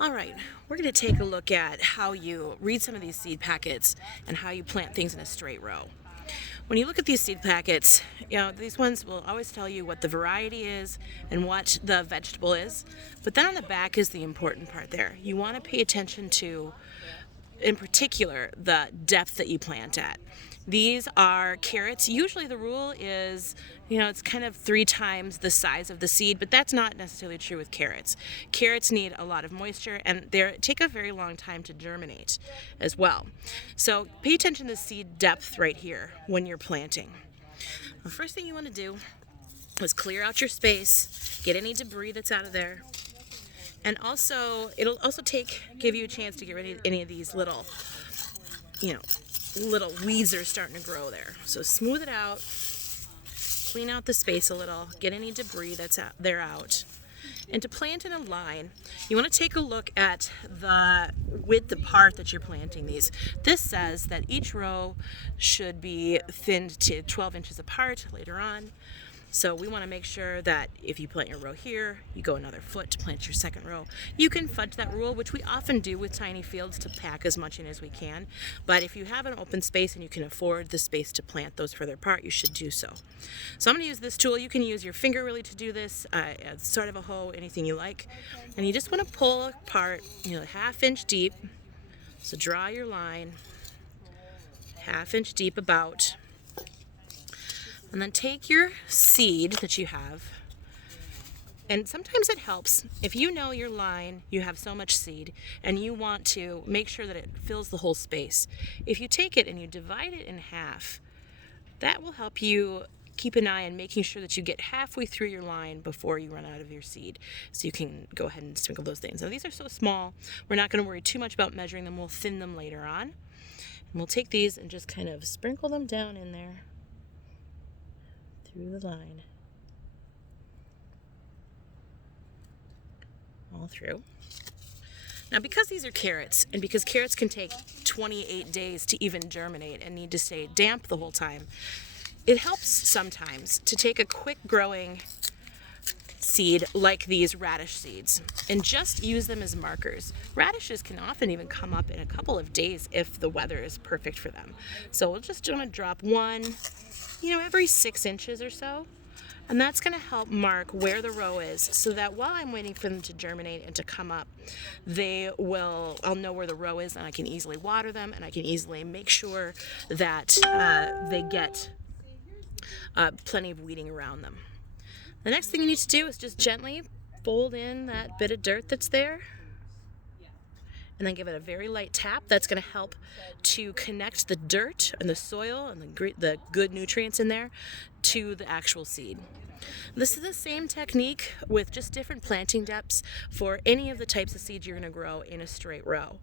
All right, we're going to take a look at how you read some of these seed packets and how you plant things in a straight row. When you look at these seed packets, these ones will always tell you what the variety is and what the vegetable is, but then on the back is the important part there. You want to pay attention to, in particular, the depth that you plant at. These are carrots. Usually the rule is, it's kind of 3 times the size of the seed, but that's not necessarily true with carrots. Carrots need a lot of moisture and they take a very long time to germinate as well. So pay attention to the seed depth right here when you're planting. The first thing you want to do is clear out your space, get any debris that's out of there. And also, it'll also give you a chance to get rid of any of these little weeds that are starting to grow there. So smooth it out, clean out the space a little, get any debris that's out there out. And to plant in a line, you want to take a look at the width apart that you're planting these. This says that each row should be thinned to 12 inches apart later on. So we want to make sure that if you plant your row here, you go another foot to plant your second row. You can fudge that rule, which we often do with tiny fields to pack as much in as we can. But if you have an open space and you can afford the space to plant those further apart, you should do so. So I'm going to use this tool. You can use your finger really to do this, sort of a hoe, anything you like. And you just want to pull apart, 1/2 inch deep. So draw your line, 1/2 inch deep about. And then take your seed that you have, and sometimes it helps if you know your line, you have so much seed, and you want to make sure that it fills the whole space. If you take it and you divide it in half, that will help you keep an eye on making sure that you get halfway through your line before you run out of your seed. So you can go ahead and sprinkle those things. Now these are so small, we're not going to worry too much about measuring them. We'll thin them later on. And we'll take these and just kind of sprinkle them down in there through the line, all through. Now because these are carrots, and because carrots can take 28 days to even germinate and need to stay damp the whole time, it helps sometimes to take a quick growing seed like these radish seeds and just use them as markers. Radishes can often even come up in a couple of days if the weather is perfect for them. So we'll just want to drop one every 6 inches or so. And that's going to help mark where the row is so that while I'm waiting for them to germinate and to come up, I'll know where the row is and I can easily water them and I can easily make sure that they get plenty of weeding around them. The next thing you need to do is just gently fold in that bit of dirt that's there, and then give it a very light tap. That's going to help to connect the dirt and the soil and the good nutrients in there to the actual seed. This is the same technique with just different planting depths for any of the types of seeds you're going to grow in a straight row.